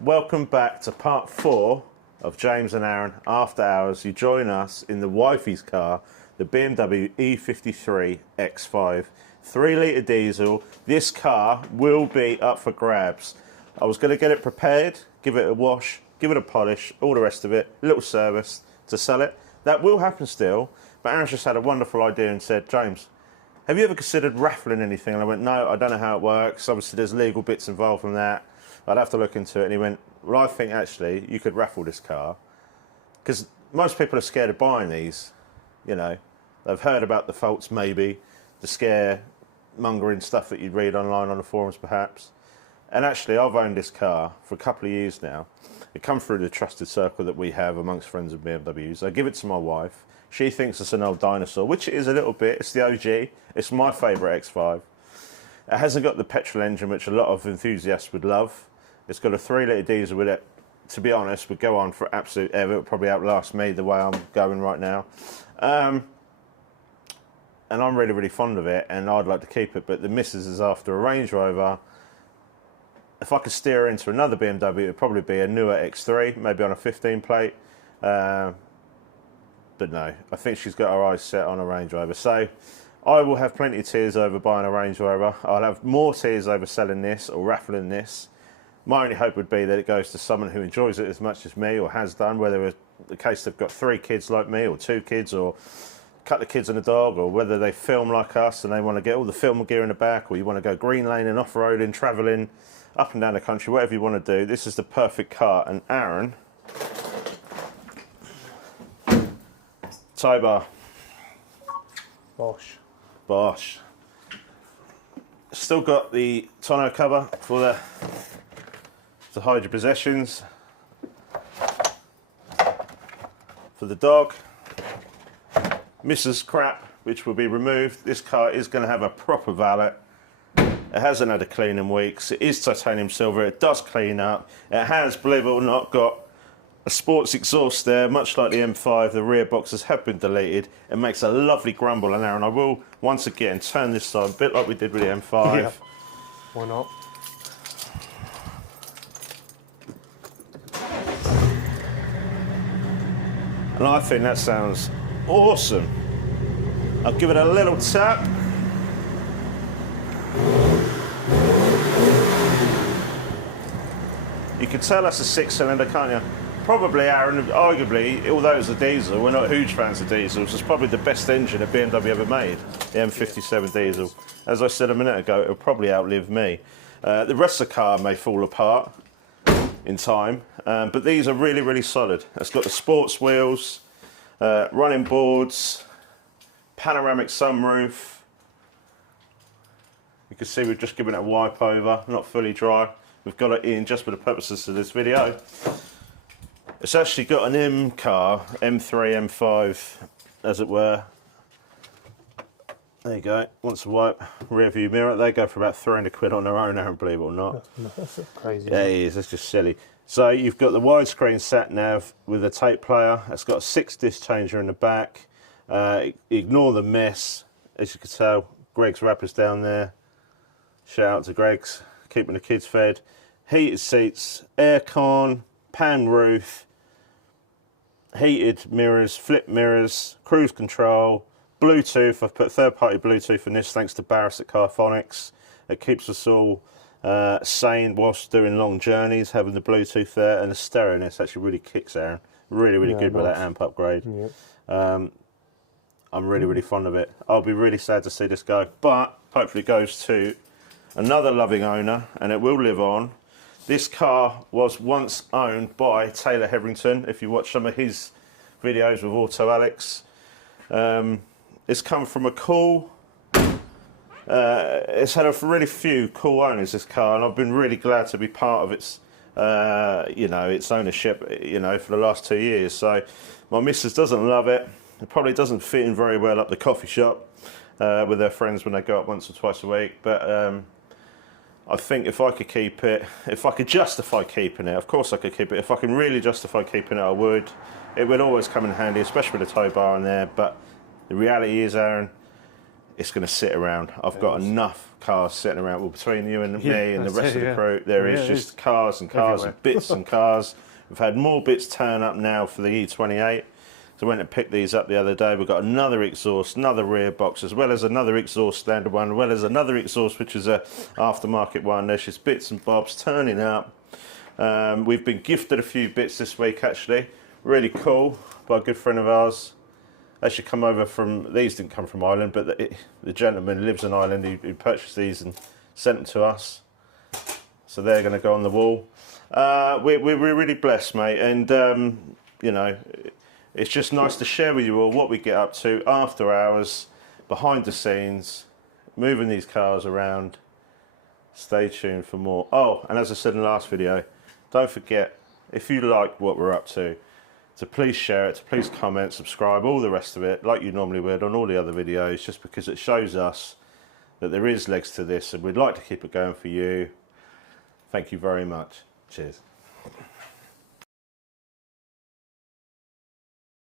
Welcome back to part 4 of James and Aaron After Hours. You join us in the wifey's car, the BMW E53 X5, 3-litre diesel. This car will be up for grabs. I was going to get it prepared, give it a wash, give it a polish, all the rest of it, a little service to sell it. That will happen still, but Aaron just had a wonderful idea and said, James, have you ever considered raffling anything? And I went, no, I don't know how it works. Obviously, there's legal bits involved from that. I'd have to look into it. And he went, well, I think actually you could raffle this car. Because most people are scared of buying these. You know, they've heard about the faults maybe, the scaremongering stuff that you'd read online on the forums perhaps. And actually, I've owned this car for a couple of years now. It comes through the trusted circle that we have amongst friends of BMWs. I give it to my wife. She thinks it's an old dinosaur, which it is a little bit. It's the OG. It's my favourite X5. It hasn't got the petrol engine, which a lot of enthusiasts would love. It's got a 3-litre diesel with it. To be honest, would go on for absolute ever. It would probably outlast me the way I'm going right now. And I'm really, really fond of it, and I'd like to keep it. But the missus is after a Range Rover. If I could steer her into another BMW, it would probably be a newer X3, maybe on a 15 plate. But no, I think she's got her eyes set on a Range Rover. So I will have plenty of tears over buying a Range Rover. I'll have more tears over selling this or raffling this. My only hope would be that it goes to someone who enjoys it as much as me or has done, whether it's the case they've got 3 kids like me or 2 kids or a couple of kids and a dog, or whether they film like us and they want to get all the film gear in the back, or you want to go green lane and off-roading, travelling up and down the country, whatever you want to do. This is the perfect car. And Aaron, tow bar. Bosch. Still got the tonneau cover for to hide your possessions. For the dog. Mrs. Crap, which will be removed. This car is going to have a proper valet. It hasn't had a clean in weeks. It is titanium silver. It does clean up. It has, believe it or not, got a sports exhaust there, much like the M5. The rear boxes have been deleted. It makes a lovely grumble. And Aaron, I will once again turn this side, a bit like we did with the M5. Yeah. Why not? And I think that sounds awesome. I'll give it a little tap. You can tell that's a 6-cylinder, can't you? Probably, Aaron, arguably, although it's a diesel, we're not huge fans of diesels, it's probably the best engine a BMW ever made, the M57 diesel. As I said a minute ago, it'll probably outlive me. The rest of the car may fall apart in time, but these are really, really solid. It's got the sports wheels, running boards, panoramic sunroof. You can see we've just given it a wipe over, not fully dry. We've got it in just for the purposes of this video. It's actually got an M car, M3, M5, as it were. There you go. Once a wipe, rear view mirror. They go for about 300 quid on their own, Aaron, believe it or not. That's crazy. Yeah, it is. That's just silly. So you've got the widescreen sat nav with a tape player. It's got a 6-disc changer in the back. Ignore the mess. As you can tell, Greg's wrappers down there. Shout out to Greg's, keeping the kids fed. Heated seats, aircon, pan roof, heated mirrors, flip mirrors, cruise control, Bluetooth. I've put third-party Bluetooth in this thanks to Barris at Carphonics. It keeps us all sane whilst doing long journeys, having the Bluetooth there, and the stereo in this actually really kicks, Aaron. Really, really good with that amp upgrade. Yep. I'm really, really fond of it. I'll be really sad to see this go, but hopefully it goes to another loving owner, and it will live on. This car was once owned by Taylor Hetherington, if you watch some of his videos with Auto Alex. It's come from a cool... it's had a really few cool owners, this car, and I've been really glad to be part of its, you know, its ownership, you know, for the last 2 years. So my missus doesn't love it. It probably doesn't fit in very well up the coffee shop with their friends when they go up once or twice a week. But I think if I could keep it, if I could justify keeping it, of course I could keep it. If I can really justify keeping it, I would. It would always come in handy, especially with a tow bar in there. But the reality is, Aaron, it's going to sit around. I've got enough cars sitting around. Well, between you and me and the rest of the crew, there is just cars and cars and bits and cars. We've had more bits turn up now for the E28. So I went and picked these up the other day. We've got another exhaust, another rear box, as well as another exhaust standard one, as well as another exhaust, which is a aftermarket one. There's just bits and bobs turning up. We've been gifted a few bits this week, actually. Really cool by a good friend of ours. They should come over from, these didn't come from Ireland, but the gentleman who lives in Ireland who purchased these and sent them to us. So they're going to go on the wall. We're really blessed, mate. And, you know, it's just nice to share with you all what we get up to after hours, behind the scenes, moving these cars around. Stay tuned for more. Oh, and as I said in the last video, don't forget, if you like what we're up to please share it, to please comment, subscribe, all the rest of it, like you normally would on all the other videos, just because it shows us that there is legs to this and we'd like to keep it going for you. Thank you very much. Cheers.